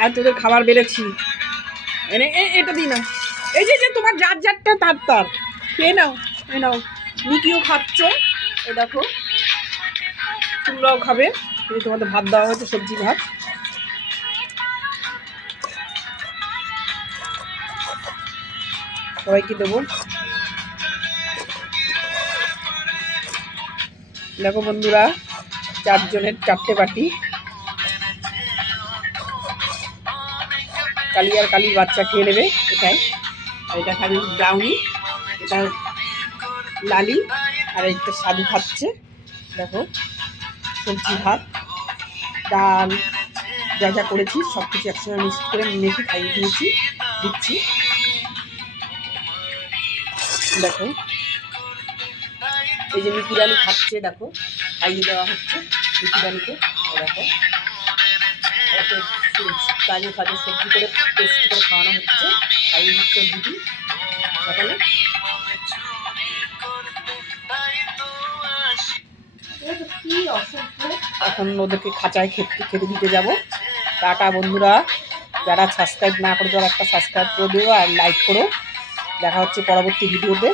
আর তোদের খাবার বেড়েছি এনে এটা দিই না। এই যে তোমার যার যারটা তার খেয়ে নাও, এ নাও। মিকিও খাচ্ছে, এ দেখো তোমরাও খাবে। এই তোমাদের ভাত দেওয়া হয়েছে, সবজি ভাত। সবাইকে দেবো। দেখো বন্ধুরা, 4 জনের 4টে বাটি। কালি আর কালির বাচ্চা খেয়ে নেবে এটাই। আর এটা খালি ব্রাউনি, এটা লালি, আর একটা সাধু খাচ্ছে। দেখো সবজি ভাত, ডাল, যা যা করেছি সব কিছু একসঙ্গে মিক্স করে মেখে খাইয়ে দিচ্ছি। দেখো এই যে মিকি রানী খাচ্ছে, দেখো খাইয়ে দেওয়া হচ্ছে মিকি রানীকে। দেখো কাজে কাজে সবজি করে টেস্ট করে খাওয়ানো হচ্ছে, খাইয়ে দিচ্ছে দিদি। দেখো এখন ওদেরকে খাঁচায় খেতে দিতে যাব। টাটা বন্ধুরা, যারা সাবস্ক্রাইব না করে তারা একটা সাবস্ক্রাইব করে দিও আর লাইক করো। দেখা হচ্ছে পরবর্তী ভিডিওতে।